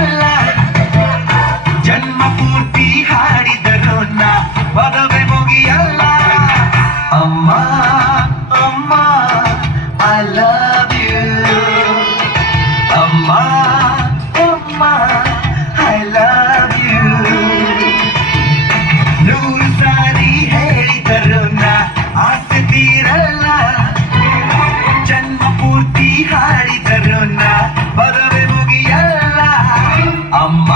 ಮುಗಿಯಲ್ಲ, ಜನ್ಮ ಪೂರ್ತಿ ಹಾಡಿದರು ನಾ ಪದವೇ ಮುಗಿಯಲ್ಲ. ಅಮ್ಮ ಅಮ್ಮ ಐ ಲವ್ ಯು, ಅಮ್ಮ ಅಮ್ಮ ಐ ಲವ್ ಯು. ನೂರು ಸಾರಿ ಹೇಳಿದರು ನಾ ಆಸೆ ತೀರಲ್ಲ, ಜನ್ಮ ಪೂರ್ತಿ ಹಾಡಿದರು ನಾ ಪದವೇ ಮುಗಿಯಲ್ಲ. ಅಮ್ಮ